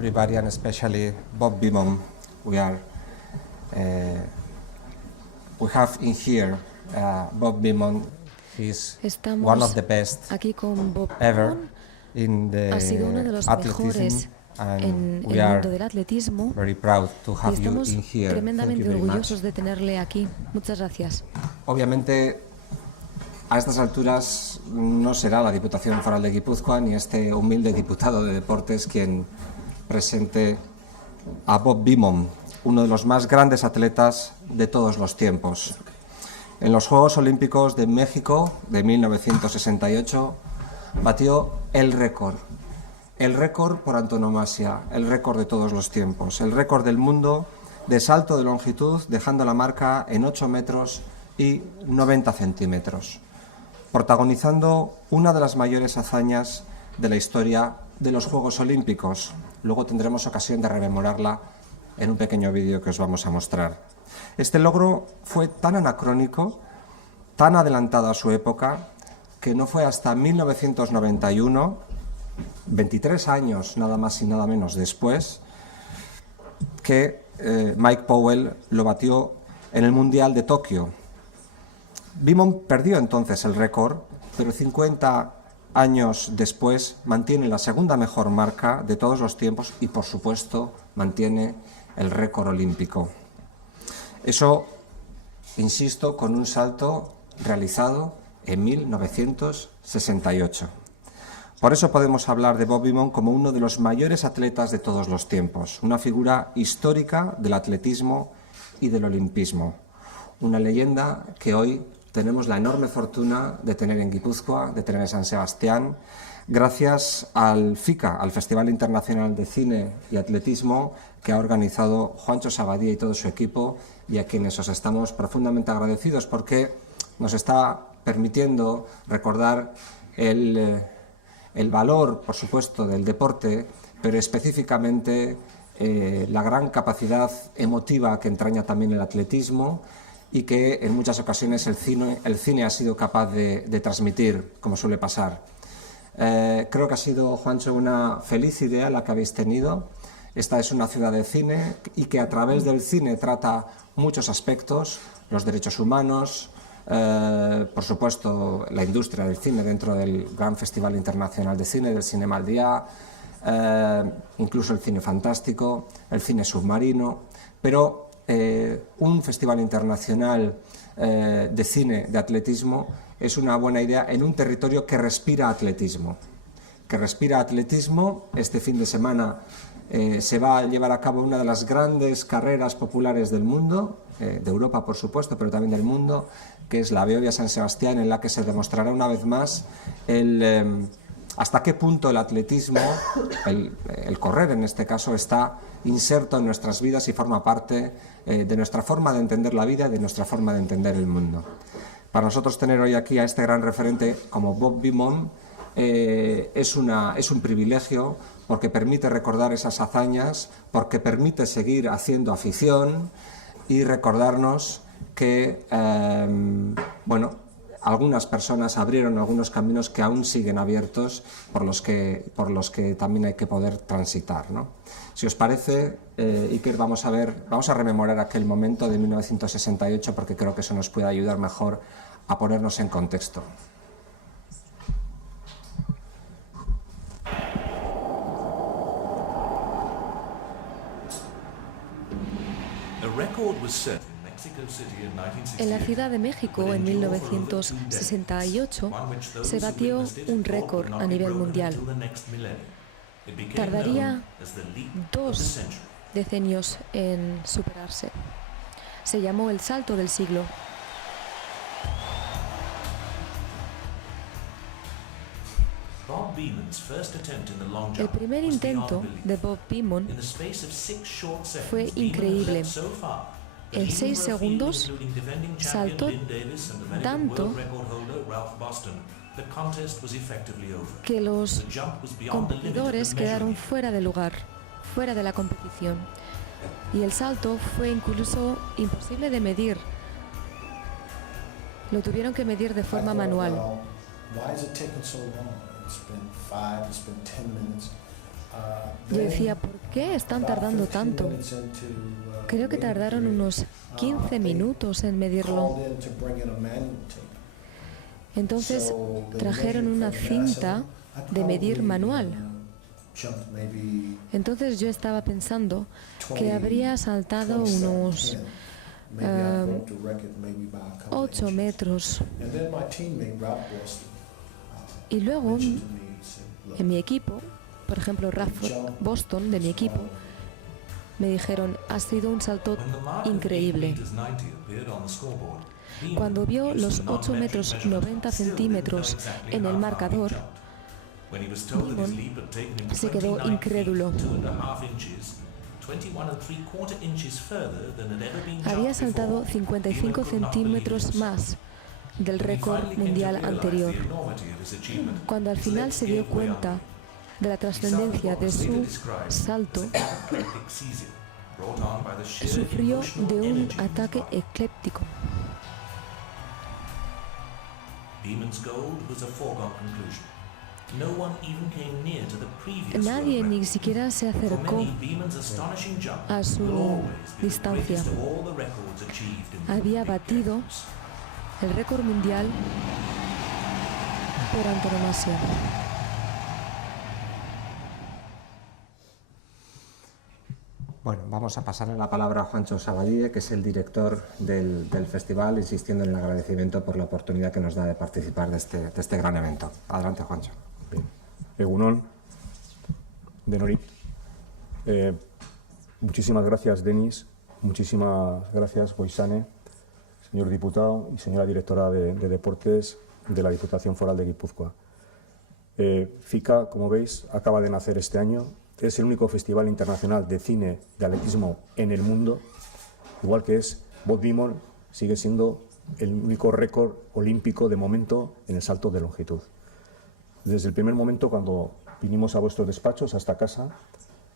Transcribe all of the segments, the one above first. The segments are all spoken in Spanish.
everybody, and especially Bob Beamon. We have in here Bob Beamon. He's one of the best aquí con Bob ever Beamon. in the Ha sido uno de los mejores en we el are mundo del atletismo very proud to y have you estamos in here. Thank tremendamente you very much. orgullosos de tenerle aquí. Muchas gracias. Obviamente, a estas alturas no será la Diputación Foral de Guipúzcoa ni este humilde diputado de Deportes quien presente a Bob Beamon, uno de los más grandes atletas de todos los tiempos. En los Juegos Olímpicos de México de 1968 batió el récord por antonomasia, el récord de todos los tiempos, el récord del mundo de salto de longitud, dejando la marca en 8 metros y 90 centímetros, protagonizando una de las mayores hazañas de la historia de los Juegos Olímpicos. Luego tendremos ocasión de rememorarla en un pequeño vídeo que os vamos a mostrar. Este logro fue tan anacrónico, tan adelantado a su época, que no fue hasta 1991, 23 años nada más y nada menos después, que Mike Powell lo batió en el Mundial de Tokio. Beamon perdió entonces el récord, pero 50 años después mantiene la segunda mejor marca de todos los tiempos y, por supuesto, mantiene el récord olímpico. Eso, insisto, con un salto realizado en 1968. Por eso podemos hablar de Bob Beamon como uno de los mayores atletas de todos los tiempos, una figura histórica del atletismo y del olimpismo, una leyenda que hoy tenemos la enorme fortuna de tener en Guipúzcoa, de tener en San Sebastián, gracias al FICA, al Festival Internacional de Cine y Atletismo, que ha organizado Juancho Sabadía y todo su equipo, y a quienes os estamos profundamente agradecidos porque nos está permitiendo recordar el valor, por supuesto, del deporte, pero específicamente la gran capacidad emotiva que entraña también el atletismo y que en muchas ocasiones el cine ha sido capaz de transmitir, como suele pasar. Creo que ha sido, Juancho, una feliz idea la que habéis tenido. Esta es una ciudad de cine y que a través del cine trata muchos aspectos, los derechos humanos, por supuesto la industria del cine dentro del gran Festival Internacional de Cine, del Cinema al Día, incluso el cine fantástico, el cine submarino, pero un festival internacional de cine, de atletismo, es una buena idea en un territorio que respira atletismo. Este fin de semana se va a llevar a cabo una de las grandes carreras populares del mundo, de Europa por supuesto, pero también del mundo, que es la Behobia San Sebastián, en la que se demostrará una vez más hasta qué punto el atletismo, el correr en este caso, está inserto en nuestras vidas y forma parte de nuestra forma de entender la vida y de nuestra forma de entender el mundo. Para nosotros tener hoy aquí a este gran referente como Bob Beamon es un privilegio porque permite recordar esas hazañas, porque permite seguir haciendo afición y recordarnos que, algunas personas abrieron algunos caminos que aún siguen abiertos por los que también hay que poder transitar, ¿no? Si os parece, Iker, vamos a rememorar aquel momento de 1968 porque creo que eso nos puede ayudar mejor a ponernos en contexto. En la Ciudad de México, en 1968, se batió un récord a nivel mundial. Tardaría 2 decenios en superarse. Se llamó el salto del siglo. El primer intento de Bob Beamon fue increíble. En 6 segundos saltó tanto que los competidores quedaron fuera de lugar, fuera de la competición. Y el salto fue incluso imposible de medir. Lo tuvieron que medir de forma manual. Yo decía, ¿por qué están tardando tanto? Creo que tardaron unos 15 minutos en medirlo. Entonces trajeron una cinta de medir manual. Entonces yo estaba pensando que habría saltado unos 8 metros. Y luego, en mi equipo, por ejemplo, Radford Boston, de mi equipo, me dijeron, ha sido un salto increíble. Cuando vio los 8 metros 90 centímetros en el marcador, Beamon se quedó incrédulo. Había saltado 55 centímetros más del récord mundial anterior. Cuando al final se dio cuenta de la trascendencia de su salto, sufrió de un ataque epiléptico. Nadie ni siquiera se acercó a su distancia. Había batido el récord mundial por antonomasia. Bueno, vamos a pasarle la palabra a Juancho Sabadie, que es el director del festival, insistiendo en el agradecimiento por la oportunidad que nos da de participar de este gran evento. Adelante, Juancho. Bien. Egunon, Denorit. Muchísimas gracias, Denis. Muchísimas gracias, Goizane, señor diputado y señora directora de Deportes de la Diputación Foral de Guipúzcoa. FICA, como veis, acaba de nacer este año. Es el único festival internacional de cine de atletismo en el mundo, igual que es Bob Beamon, sigue siendo el único récord olímpico de momento en el salto de longitud. Desde el primer momento, cuando vinimos a vuestros despachos, hasta casa,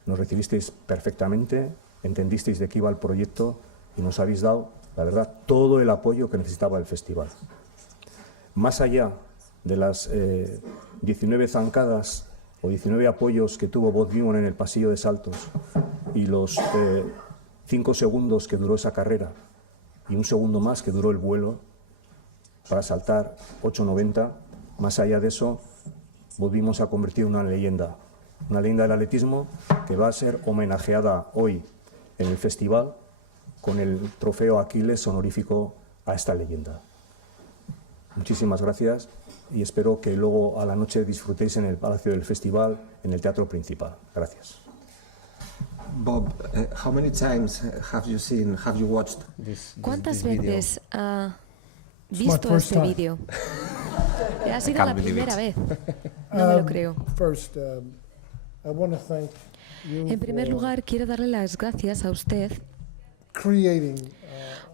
nos recibisteis perfectamente, entendisteis de qué iba el proyecto y nos habéis dado, la verdad, todo el apoyo que necesitaba el festival. Más allá de las 19 zancadas o 19 apoyos que tuvo Bob Beamon en el pasillo de saltos y los 5 segundos que duró esa carrera y un segundo más que duró el vuelo para saltar 8.90, más allá de eso, Bob Beamon se ha convertido en una leyenda del atletismo que va a ser homenajeada hoy en el festival con el trofeo Aquiles honorífico a esta leyenda. Muchísimas gracias y espero que luego a la noche disfrutéis en el Palacio del Festival, en el Teatro Principal. Gracias. Bob, how many times have you watched this ¿Cuántas video? veces ha visto este vídeo? Ha sido la primera vez. No me lo creo. En primer lugar, quiero darle las gracias a usted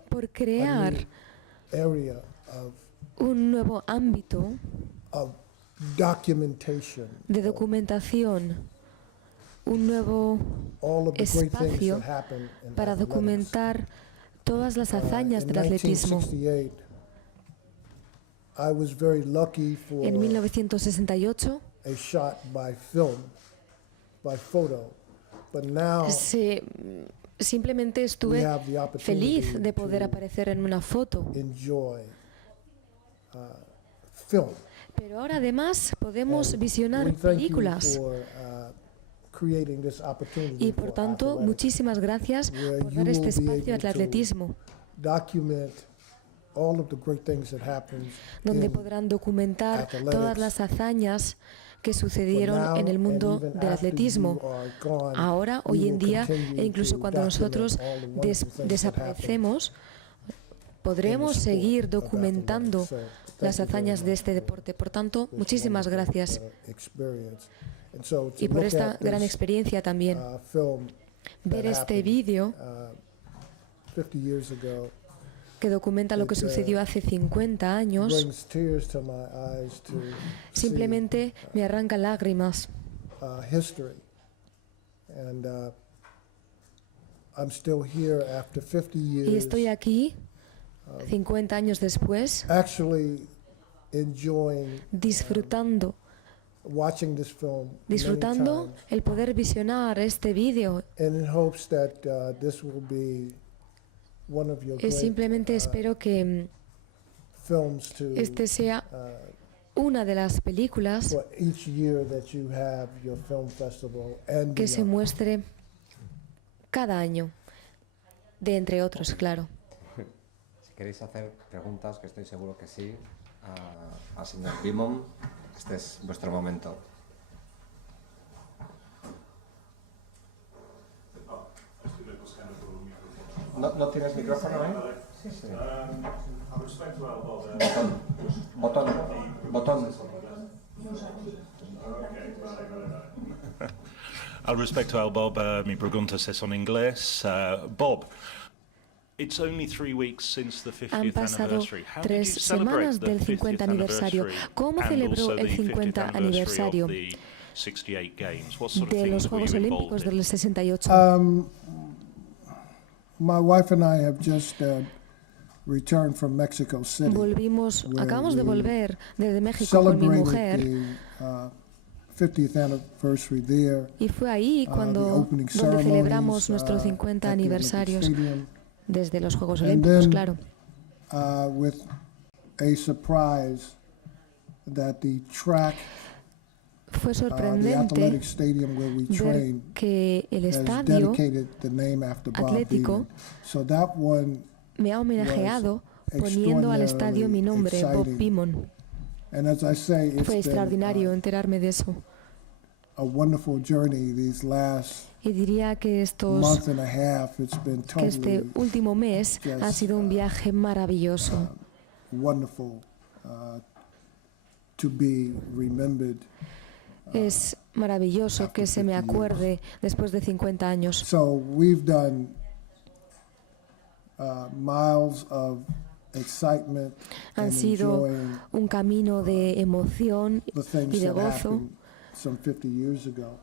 por crear un nuevo ámbito de documentación, un nuevo espacio para documentar todas las hazañas del atletismo. En 1968 simplemente estuve feliz de poder aparecer en una foto. Pero ahora además podemos visionar películas. Y por tanto, muchísimas gracias por dar este espacio al atletismo, donde podrán documentar todas las hazañas que sucedieron en el mundo del atletismo. Ahora, hoy en día, e incluso cuando nosotros desaparecemos, podremos seguir documentando las hazañas de este deporte. Por tanto, muchísimas gracias. Y por esta gran experiencia también. Ver este vídeo que documenta lo que sucedió hace 50 años, simplemente me arranca lágrimas. Y estoy aquí, 50 años después, disfrutando disfrutando el poder visionar este vídeo. Simplemente espero que este sea una de las películas que se muestre cada año, de entre otros, claro. Si queréis hacer preguntas, que estoy seguro que sí, al señor Bimom, este es vuestro momento. ¿No tienes micrófono, Sí. Botón. Al respecto al Bob, mi pregunta es en inglés. Bob, it's only 3 weeks since the 50th Han pasado anniversary. How did 3 you celebrate semanas the del 50th 50 aniversario. ¿Cómo and celebró also el the 50 50th aniversario of the 68 Games? What sort of de los things were Juegos you Olímpicos involved del in? 68? My wife and I have just returned from Mexico City. Acabamos de volver desde México con mi mujer. The 50th anniversary there. Y fue ahí donde celebramos nuestros 50 aniversarios desde los Juegos Olímpicos, claro. With a surprise that the track, fue the sorprendente athletic stadium where we ver train, que el has estadio dedicated the name after Bob atlético Beamon. So that one, me ha homenajeado poniendo al estadio mi nombre, Bob Beamon. and as I say, it's Fue been extraordinario enterarme de eso. a wonderful journey these last Y diría que month and a half. It's been este totally último mes ha sido un viaje maravilloso. wonderful to be remembered. Es maravilloso que se me acuerde después de 50 años. So we've done miles of excitement Han and sido enjoying un camino de emoción the things y de that gozo. happened some 50 years ago.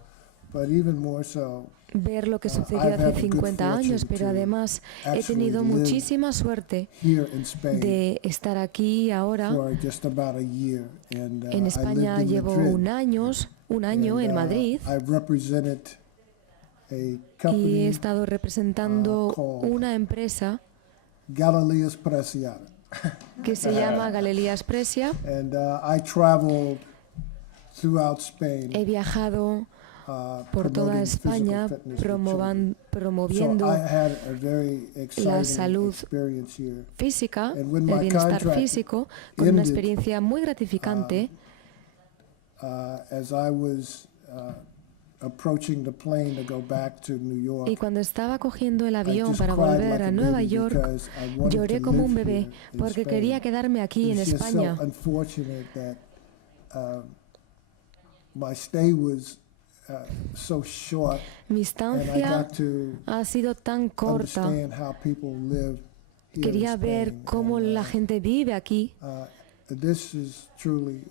But even more so, Ver lo que sucedió I've hace had the good 50 años, fortune pero to además he tenido actually live muchísima suerte here in Spain de estar aquí ahora. for just about a year. And En I España lived in llevo Madrid. un año And, en Madrid I've represented a y company, he estado representando called una empresa Galileas Preciada. que se llama Galileas Precia. And I traveled throughout Spain. He viajado por toda promoting España physical fitness for children. promoviendo So I had a very la exciting salud experience here. física, And when el my bienestar contract físico, con una ended, experiencia muy gratificante. As I was approaching the plane to go back to New York, Y cuando estaba cogiendo el avión just para cried volver like a a Nueva baby York, because I wanted lloré to como un live bebé here in porque Spain. quería quedarme aquí en It's just España. so unfortunate that my stay was so short, Mi and I estancia got to ha sido tan corta. understand how people live here Quería in ver Spain. cómo And, la gente vive aquí. this is truly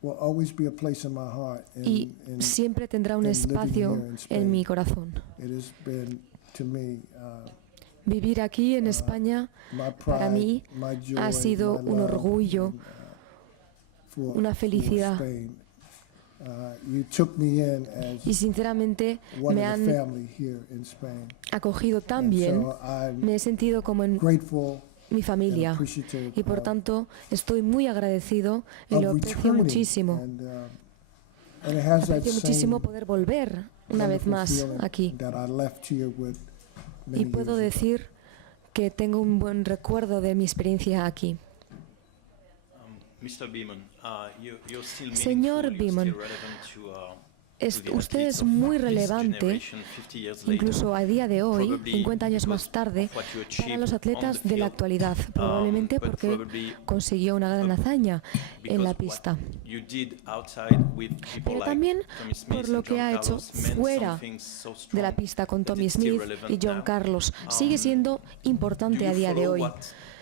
will always be a place in my heart. Y siempre tendrá un and living espacio here in en Spain. mi corazón. It has been to me Vivir aquí en España my para pride, mí my joy, ha sido my un love, orgullo, and, una felicidad. for Spain. You took me in as Y sinceramente one me of the han family here in Spain. acogido tan And bien, so I'm me he sentido como en grateful mi and familia. appreciative Y por of tanto estoy muy agradecido y of lo aprecio returning. muchísimo. And it has that Aprecio muchísimo same poder volver una vez wonderful más feeling aquí. that I left here with Y many puedo years ago. decir que tengo un buen recuerdo de mi experiencia aquí. Mr. Beamon, you're still Señor meaningful, you're Beamon, still relevant to the usted athletes es of muy this relevante, generation 50 years later. incluso a día de hoy, Probably 50 años because más tarde, of what you para achieved los on atletas the de la field, actualidad, probablemente but porque probably consiguió una gran hazaña en la because pista. what you did outside with people Pero like también Tommy Smith por lo and que John ha hecho Carlos meant fuera something so de la strong pista con that Tommy it's still Smith relevant y John now. Carlos sigue siendo Do importante you a día de follow hoy. what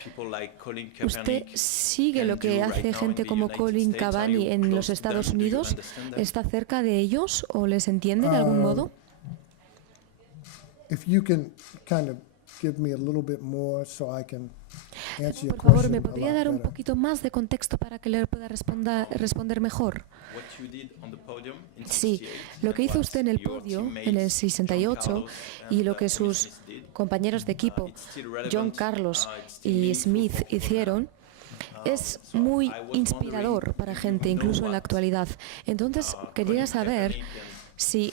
people like Colin ¿Usted Kaepernick sigue can lo que do hace right now in gente the como United Colin States? Are Cavani you en close los to Estados them? Do you Unidos? understand them? ¿Está cerca de ellos o les entiende de algún modo? If you can kind of give me a little bit more so I can answer your Por favor, question ¿me a podría lot dar un better. poquito más de contexto para que le pueda responder mejor? Sí, lo que hizo usted en el podio en el 68 y lo que sus compañeros de equipo, John Carlos y Smith, hicieron, es muy inspirador para gente, incluso en la actualidad. Entonces, quería saber si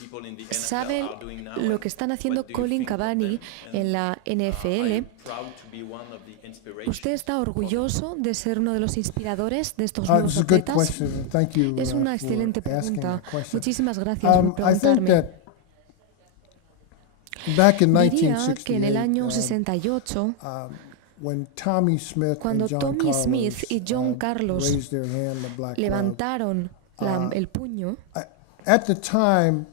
sabe lo que están haciendo Colin Cavani en la NFL. ¿Usted está orgulloso de ser uno de los inspiradores de estos nuevos It's a good atletas? question. Thank you Es una for excelente asking pregunta. that question. Muchísimas gracias por I think preguntarme. that back in Diría que en el 1968, año 68, when Tommy Smith cuando and John Tommy Carlos, Smith y John Carlos raised their hand, the Black Club, levantaron el puño, at the time,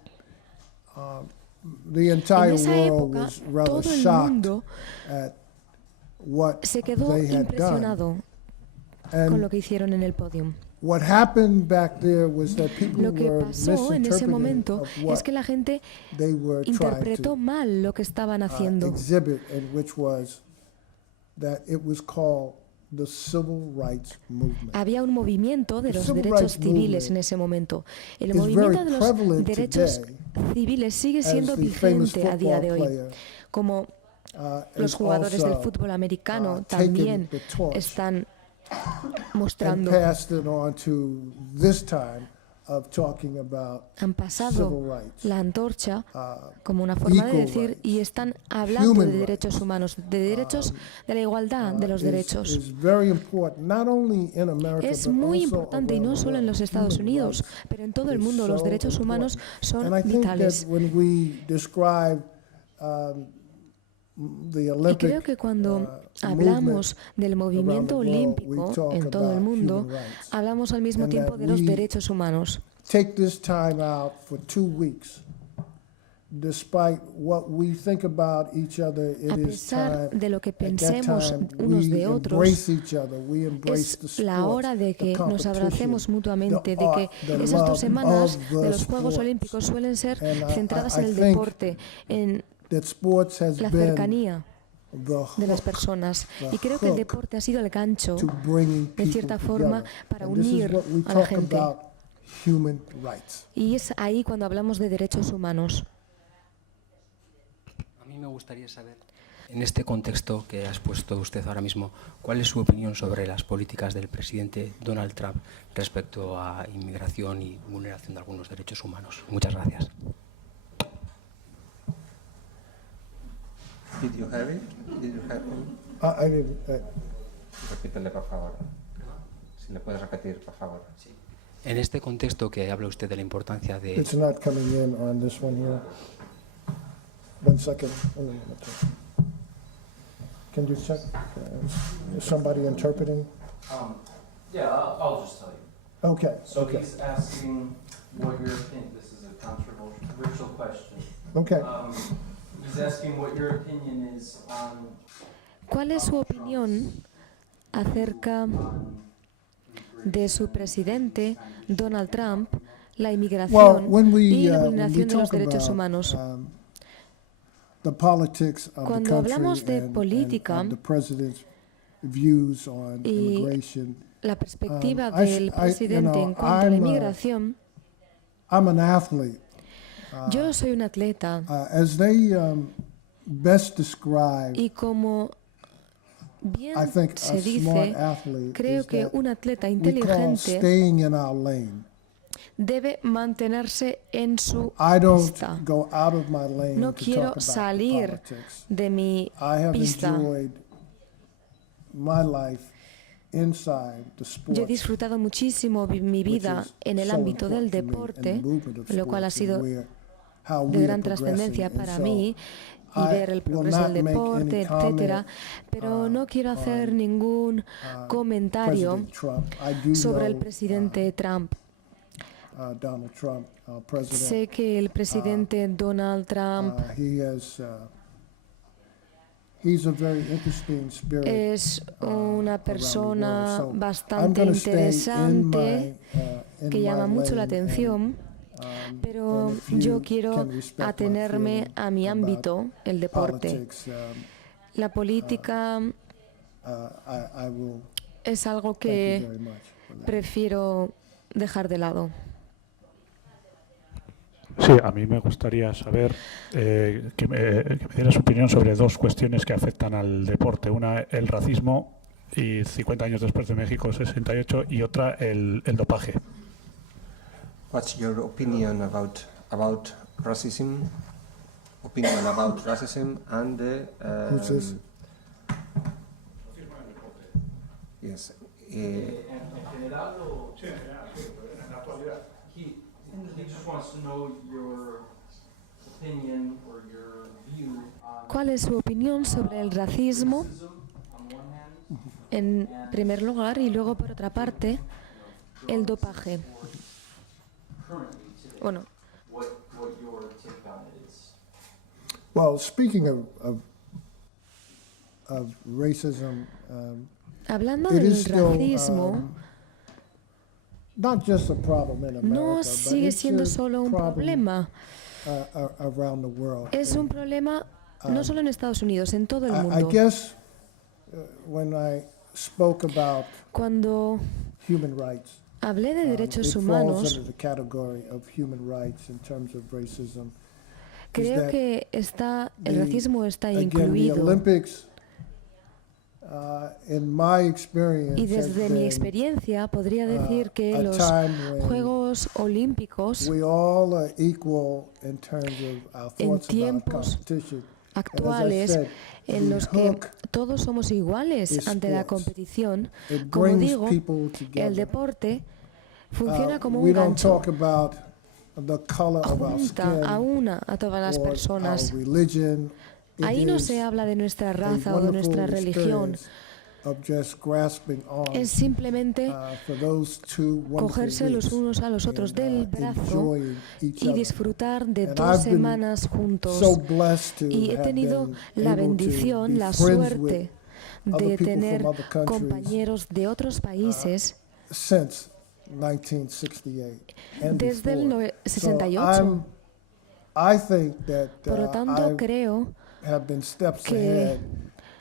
the entire en esa world época was rather todo el shocked mundo at what se quedó they had done. impresionado con lo que hicieron en el podio. What happened back there was that people Lo que were pasó en ese misinterpreting momento of what es que la gente they were trying interpretó to mal lo que estaban haciendo. exhibit, and which was that it was called the Civil Rights Movement. Había un movimiento de The los civil derechos rights civiles en movement ese momento. El is movimiento very de los prevalent derechos today civiles sigue as siendo the famous vigente a día de football hoy. player Como los is jugadores del also, fútbol americano taken también the torch están and mostrando, passed it on to this time of talking about han civil pasado rights, la antorcha como una forma de equal decir rights, y están hablando human de derechos humanos, de derechos, de la igualdad de los derechos. is very important, not only in America, Es but muy also importante y around no the solo en world. los Estados Human Unidos, rights pero en todo el is mundo los so derechos humanos important. son And I think vitales. that when we describe the Y Olympic creo que cuando movement hablamos del around movimiento the world, olímpico we talk en todo el about mundo, human rights. hablamos al mismo And tiempo that de los we derechos humanos. take this time out for 2 weeks. Despite what we think about each other, it A is pesar time, de lo que at that pensemos time, unos we de otros, embrace each other, we embrace the es la sports, hora de the que nos abracemos competition, mutuamente, the de que art, the esas 2 love semanas of the de los Juegos sports. Olímpicos suelen ser And centradas I en el think deporte, en that sports has la been cercanía the de las hook personas. the Y creo que el hook deporte ha sido el gancho to bringing de people cierta forma together. para And this is unir what we a la talk gente. about human rights. Y es ahí cuando hablamos de derechos humanos. A mí me gustaría saber, en este contexto que ha expuesto usted ahora mismo, ¿cuál es su opinión sobre las políticas del presidente Donald Trump respecto a inmigración y vulneración de algunos derechos humanos? Muchas gracias. Did you have it? Did you have it? I didn't, Repítele, por favor. Si le puedes repetir, por favor. En este contexto que habla usted de la importancia de... it's not coming in on this one here. 1 second. Can you check? Is somebody interpreting? Yeah, I'll just tell you. Okay, So okay, he's asking what your opinion, this is a controversial question. okay. He's asking what your opinion is on ¿Cuál es su opinión acerca de su presidente, Donald Trump, la Well, inmigración when y la we vulneración de los talk derechos about humanos? the politics of the Cuando country hablamos de and política the president's views on y immigration, la perspectiva I del you presidente know, en cuanto a la I'm, inmigración, I'm an athlete. yo soy un atleta As they best describe, y como bien I think se a smart dice, athlete creo is que that un atleta we call inteligente staying in our lane. debe mantenerse en su I don't pista. go out of my lane No to quiero talk about salir politics. de mi I have pista. enjoyed my life inside the sports. Yo he disfrutado muchísimo mi vida en el ámbito del deporte, lo cual ha sido de gran trascendencia para mí, y ver el progreso del deporte, etcétera, pero no quiero hacer ningún comentario sobre el presidente Trump. Donald Trump, president. Sé que el presidente Donald Trump He's a very interesting spirit. es una persona around the world. So bastante I'm gonna stay in interesante in que my llama mucho la lane, atención, pero and if you yo quiero can respect my atenerme feeling a mi about ámbito, el deporte. politics, La política I will es algo thank you que very much for that. prefiero dejar de lado. Sí, a mí me gustaría saber que me dieras opinión sobre dos cuestiones que afectan al deporte. Una, el racismo, y 50 años después de México 68, y otra, el dopaje. What's your opinion about racism? Opinion about racism and the Who's this? yes. En general o... Sí, en general, en la actualidad. He just wants to know your opinion or your view on ¿Cuál es su opinión sobre el racismo racism on one hand, en primer lugar y luego por otra parte el dopaje? currently today, Bueno, what your take on it is. Well, speaking of racism, hablando it del is still racismo, not just a problem in America, no but sigue it's siendo a solo un problem problema, around the world. es un problema no solo en Estados Unidos, en todo el I mundo. guess when I spoke about Cuando human rights, hablé de derechos it falls humanos, under the category of human rights in terms of racism. creo that que el racismo está Again, the incluido. Olympics, in my experience, Y has desde mi been, experiencia podría decir que a los time when Juegos Olímpicos we all are equal in terms of our en thoughts about tiempos competition. actuales said, en the los que hook todos somos iguales is ante la sports. competición. It Como brings digo, people together. el deporte funciona como We un don't gancho, talk about the color of our junta skin a una a todas las or personas. our religion. It Ahí no is se habla de nuestra a raza o de nuestra wonderful religión, experience of just grasping on es simplemente for those two wonderful cogerse los weeks unos a los otros and, del brazo enjoying each y other. disfrutar de And 2 I've been semanas juntos. So blessed to Y he have tenido been la able to bendición, be la friends with suerte other de people tener from other countries compañeros de otros países since 1968 and desde el before. 68. I think that Por lo tanto, I creo have been steps que ahead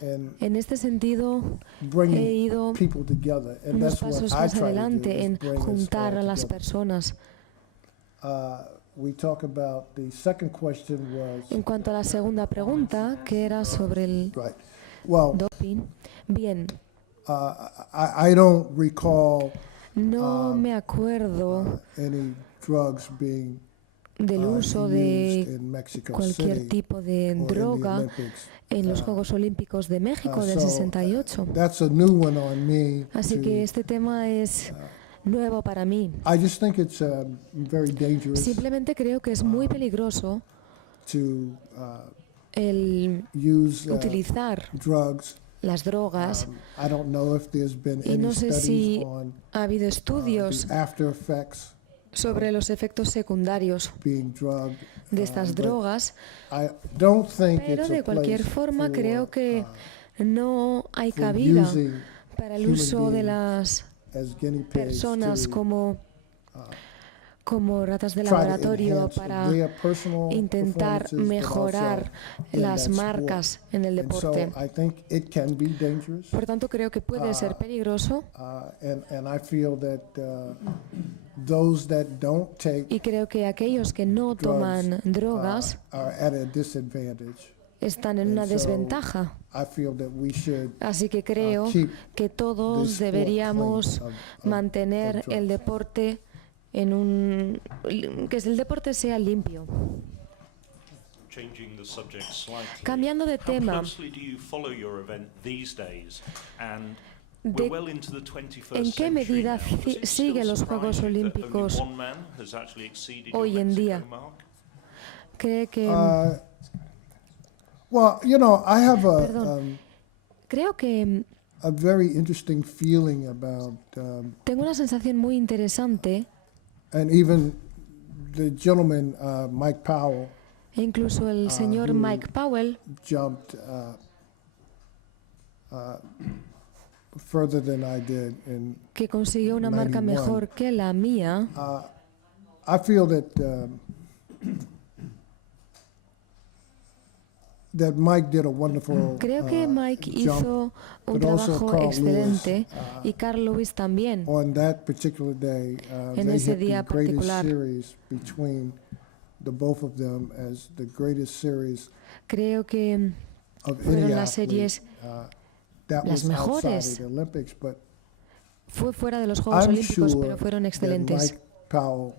in en este sentido he bringing ido people together, and unos that's what pasos I más try to do, adelante is en bring us juntar all a las together. personas. We talk about the second question was En cuanto a la segunda pregunta, que era sobre el right. Well, doping, bien, I don't recall no me acuerdo any drugs being del uso used de in Mexico cualquier City tipo de or in the droga Olympics. en los Juegos Olímpicos de México del So, 68. that's a new one on me. Así to- que este tema es nuevo para mí. I just think it's very dangerous Simplemente creo que es muy peligroso to el use utilizar drugs. las drogas I don't know if there's been y any no sé studies si on ha habido estudios the after effects sobre los efectos secundarios being drugged. de estas but drogas, I don't think pero it's a de cualquier place forma for, creo que no hay for cabida using para el human uso de beings las as guinea pigs personas to como ratas de try to laboratorio enhance para their personal intentar performances, but mejorar also in las that marcas sport. en el And so deporte. I think it can be dangerous, Por tanto, creo que puede ser peligroso and I feel that those that don't take y creo que aquellos que no toman drogas are at a disadvantage. están en una And so desventaja. I feel that we should Así que creo keep que this todos sport deberíamos clean of mantener drugs. el deporte que el deporte sea limpio. Changing the subject slightly. Cambiando de How tema, closely do you follow your event these days? And De- we're well into the 21st ¿en qué century medida now. Does it sigue still los surprise Juegos you that only Olímpicos one man has actually exceeded hoy your en día? Mexico mark? cree que Well, you know, I have Perdón. Creo que a very interesting feeling about, tengo una sensación muy interesante, and even the gentleman, Mike Powell, e incluso el señor Mike Powell jumped further than I did. And que consiguió una marca 91. mejor que la mía. I feel that that Mike did a wonderful Creo que Mike jump, hizo un but also trabajo Carl excelente Lewis, y Carl Lewis también. on that particular day, En they ese hit the día greatest particular. series between the both of them as the greatest series Creo que of fueron any las series that las was outside mejores. of the Olympics, but fue fuera de los Juegos I'm Olímpicos, sure pero fueron that excelentes. Mike Powell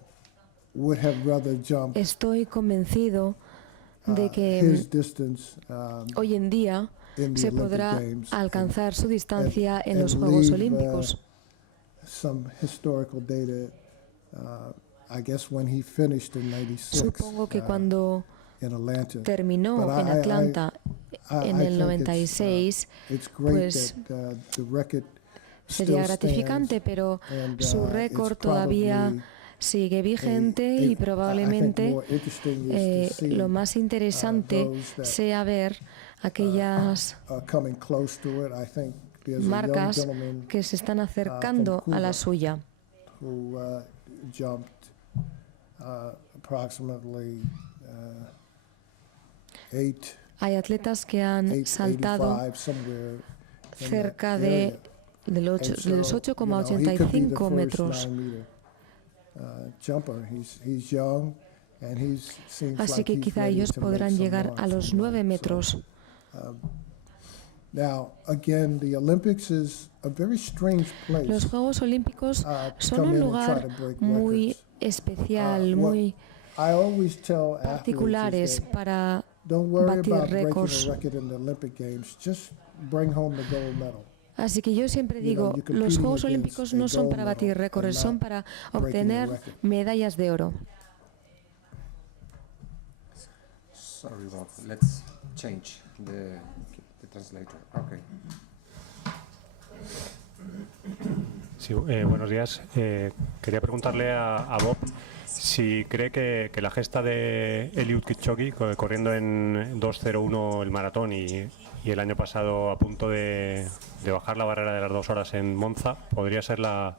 would have rather jumped Estoy convencido de que his distance hoy en día in the se Olympic podrá Games alcanzar su distancia en and los Juegos leave, Olímpicos. some historical data. I guess when he finished in '96 Supongo que cuando in Atlanta. terminó But en Atlanta en I el think 96, it's great pues that the record sería still gratificante, stands, pero and, su it's récord todavía probably sigue vigente I y think probablemente more interesting is to see, lo más interesante those that sea ver aquellas are coming close to it. I think there's a young marcas gentleman que se están acercando a la suya. who jumped approximately 8, Hay atletas que han saltado 885, somewhere in cerca that de area. de los And so, 8,85 metros. He's young, and he's seems Así like que he's quizá ready ellos to make podrán some llegar a noise. los 9 metros. Now, again, the Olympics is a very strange place. Los Juegos Olímpicos to son come un in and try lugar to break muy records. especial, what muy I always tell athletes particulares is that para don't worry batir about breaking récords. a record in the Olympic Games. Just bring home the gold medal. Así que yo siempre digo, you're los competing Juegos against Olímpicos a no son gold para medal batir and récords, son not para breaking a obtener record. medallas de oro. Sorry, Bob. Let's change the translator. Okay. Sí, buenos días. Quería preguntarle a Bob si cree que la gesta de Eliud Kipchoge corriendo en 2:01 el maratón y el año pasado a punto de bajar la barrera de las 2 horas en Monza podría ser la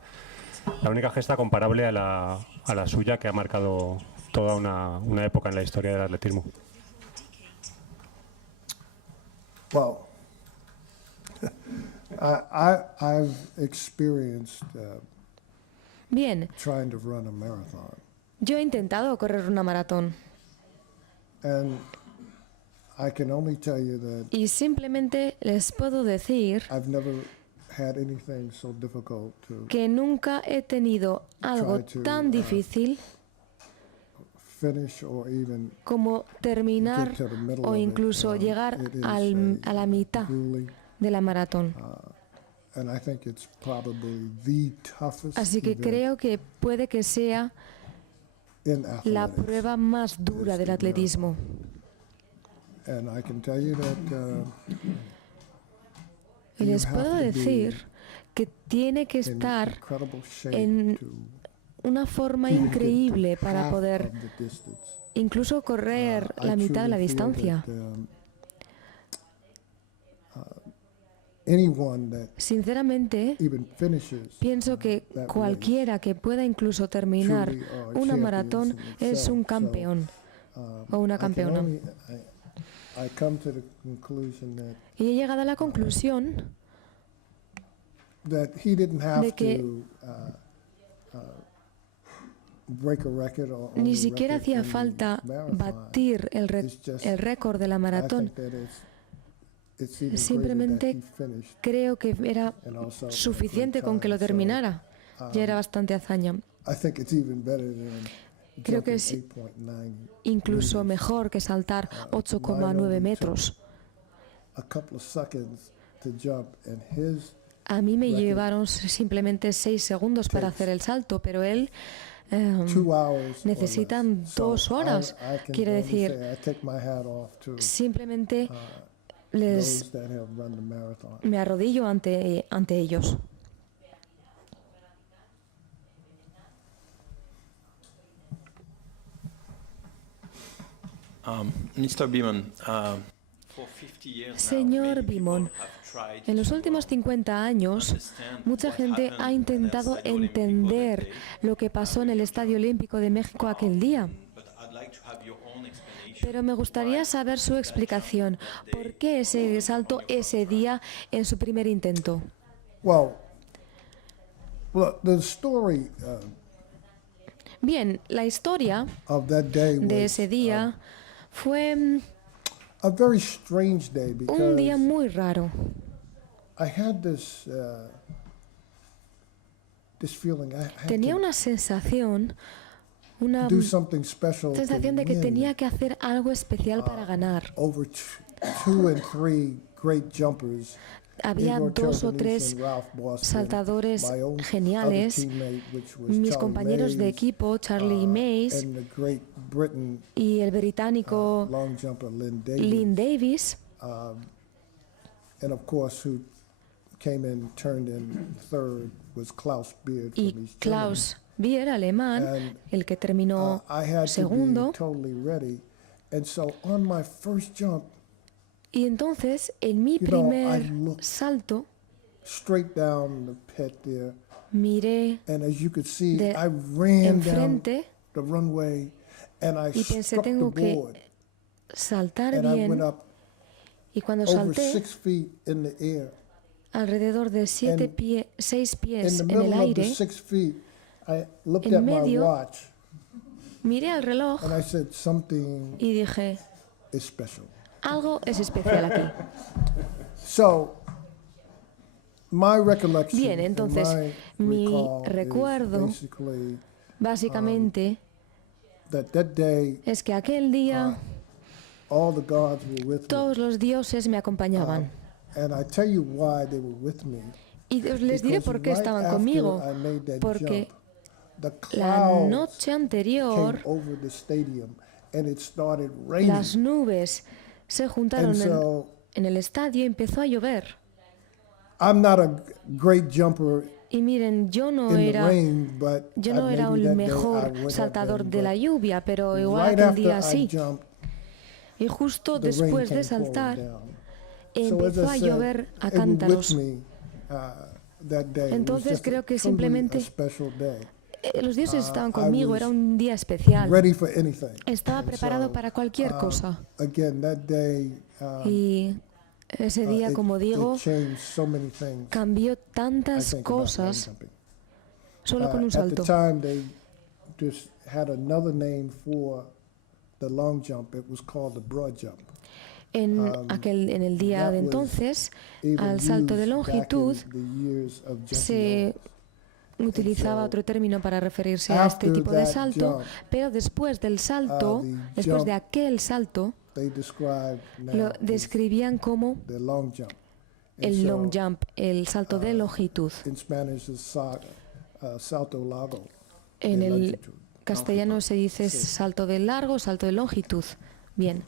única gesta comparable a la suya que ha marcado toda una época en la historia del atletismo. Well, I've experienced Bien, trying to run a marathon, yo he intentado correr una maratón and I can only tell you that y simplemente les puedo decir I've never had anything so difficult to que nunca he tenido algo Try to, tan difícil finish or even como terminar get to the middle o of it. incluso llegar It is a la mitad grueling, de la maratón. and I think it's probably the toughest Así que event creo que puede que sea in la athletics. prueba más dura del atletismo. And I can tell you that Y les you have puedo to be decir que tiene que in estar incredible shape en to una forma even get increíble to para half poder of the distance. incluso correr I la mitad de la truly feel distancia. that, anyone that Sinceramente, even finishes pienso que that cualquiera que pueda incluso terminar truly are una champions maratón in es itself. un So, campeón o una I can campeona. I come to the conclusion Y he llegado a la conclusión that he didn't have de que to break a record or own ni a siquiera record hacía in the falta marathon. batir el récord de la I maratón. think that it's even Simplemente greater that he finished creo que era and also at a suficiente great con que lo time. So, terminara. Ya era bastante hazaña. I think it's even better than Creo que jumping es 8.9 incluso meters. mejor que saltar 8,9 metros. A couple of seconds to jump, and his A mí me record llevaron simplemente 6 segundos para hacer el salto, pero él 2 hours or necesitan less. So 2 horas. I can Quiere only decir, say I take my hat off to simplemente those that have run the marathon. me arrodillo ante ellos. Mr. Beeman, for 50 years now, Señor many people Beamon, have tried en los to últimos 50 años, understand mucha what gente happened ha in the intentado Estadio Olímpico entender that day. lo que pasó en el Estadio Olímpico de México aquel día. But I'd like Pero me gustaría saber su explicación. ¿Por qué ese salto ese día en su primer intento? Well, the story Bien, la historia of that day de was ese día fue a very strange day un día because muy raro. I had this feeling I had Tenía to una sensación, una do something special to sensación de que win tenía que hacer algo especial para ganar. over two and three great jumpers. Había Igor 2 o Turbanis 3 and Ralph Boston, saltadores my own geniales. other teammate, which was Mis Charlie compañeros de Mays, equipo, Charlie Mays and the great Britain y el británico long jumper Lynn Davies. Lynn Davis, And of course, who came in, turned in third, was Klaus Beard from y East Germany. Klaus Bier, alemán, And, el que terminó I had to be segundo. totally ready. And so on my first jump, Y entonces, en mi You know, primer I looked salto, straight down the pit there, miré and as you could see, de I ran down enfrente the runway, and I y pensé, struck the tengo que board, saltar and I went bien. up Y cuando over salté, 6 feet in the air. alrededor de 6 And pies In the en el middle of the aire, 6 feet, I looked en at my medio, watch, miré al reloj and I said, something y dije, is special. algo es especial aquí. So, my recollection, Bien, entonces, and my mi recall is recuerdo, basically básicamente, that day, es que aquel día all the gods were with me. todos los dioses me acompañaban. And I tell you why they were with me. Y les diré Because por qué right estaban after conmigo. I made that Porque jump, the la clouds noche came anterior over the stadium and it started raining. las nubes se juntaron And so en el estadio y empezó a llover. I'm not a great jumper Y miren, yo no in the era rain, but Yo no era maybe el that day I mejor would have saltador been, de la but lluvia, pero igual right aquel after día I sí. jumped, Y justo the rain después came de saltar, pouring down. empezó So as a I said, llover a it was cántaros. with me, that day. It was Entonces just creo que truly simplemente a special day. Los dioses estaban I conmigo, was era un día especial. Ready for anything. Estaba And preparado so, para cualquier cosa. Again, that day, Y ese día, como digo, it changed so many things. cambió I tantas think, about long cosas jumping. solo con un At the salto. time, they just had another name for the long jump. It was called the broad jump. En el día that de was entonces, Even al salto de used back in longitud the years of jumping se over. utilizaba so, otro término para referirse a este after tipo de that salto, jump, pero después del salto, the después de jump aquel salto, They described now lo as describían como the long jump. And el so, long jump, el salto de longitud. in Spanish, is salto largo. En de el longitud. castellano se dice salto de largo, salto de longitud. Bien.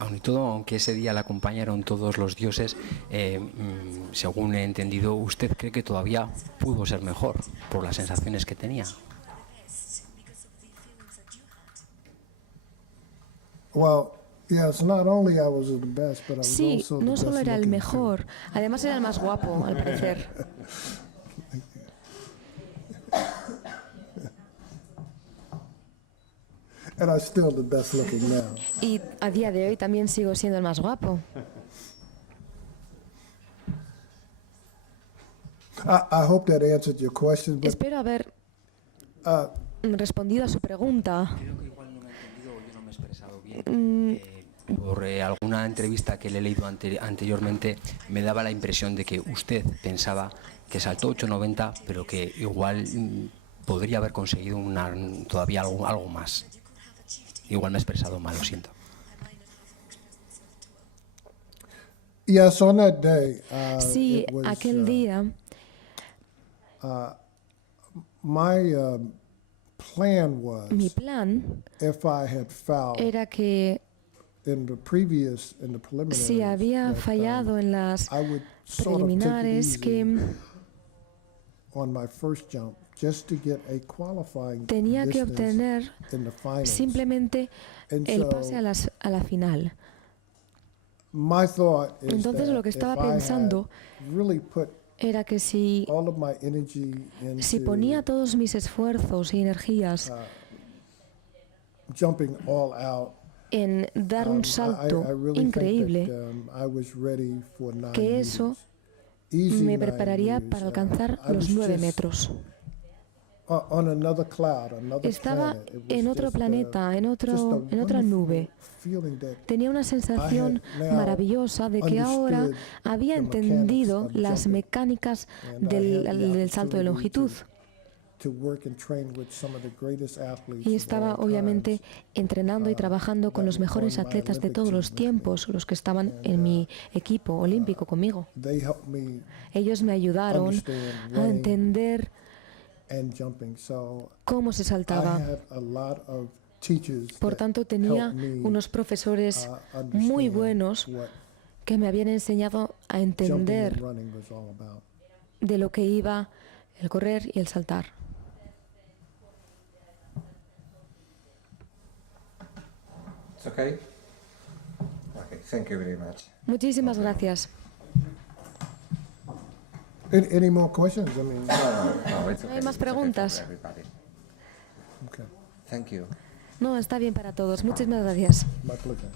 Aun y todo, aunque ese día le acompañaron todos los dioses, según he entendido, ¿usted cree que todavía pudo ser mejor por las sensaciones que tenía? Well, yes, not only I was the best, but I was Sí, also the no best solo era el looking, mejor, además era el más guapo, al parecer. And I'm still the best looking now. Y a día de hoy también sigo siendo el más guapo. I hope that answered your question, but Espero haber respondido a su pregunta. Creo que igual no me he entendido o yo no me he expresado bien. Por alguna entrevista que le he leído anteriormente, me daba la impresión de que usted pensaba que saltó 8.90, pero que igual podría haber conseguido todavía algo más. Igual me he expresado mal, lo siento. yes, on that day, Sí, it was, aquel día my plan was, mi plan if I had fouled era que in the preliminaries, si había that, fallado en las I would sort of preliminares, take it easy que on my first jump, just to get a qualifying tenía que distance obtener in the finals. simplemente And el so, pase a la final. my thought is Entonces that lo que estaba if I had pensando really put era que si all of my energy si into ponía todos mis esfuerzos y energías jumping all out. En dar un salto I really increíble, think that, I was ready for 9 que eso meters. Easy me 9 prepararía meters. para alcanzar I los was 9 just metros. on another cloud, another Estaba planet. It was en otro just, planeta, en just a otra wonderful nube. feeling that Tenía una sensación I had now maravillosa de que ahora understood había the entendido mechanics of las jumping. mecánicas And I had the del salto de opportunity longitud. to work and train with some of the greatest athletes Y of estaba all obviamente times. entrenando y trabajando con los mejores atletas de todos los tiempos, los que estaban en mi equipo olímpico conmigo. They helped me Ellos me ayudaron understand a running entender and jumping. So cómo se I saltaba. had a lot of teachers Por that tanto, tenía helped me, unos profesores understand muy buenos what que me habían enseñado a jumping entender and running was all about. de lo que iba el correr y el saltar. It's okay? Okay, thank you very much. Muchísimas gracias. Any more questions? I mean, No, it's ¿No okay. hay más It's okay for preguntas? everybody. okay, Thank you. No, está bien para todos. Muchísimas gracias. my pleasure.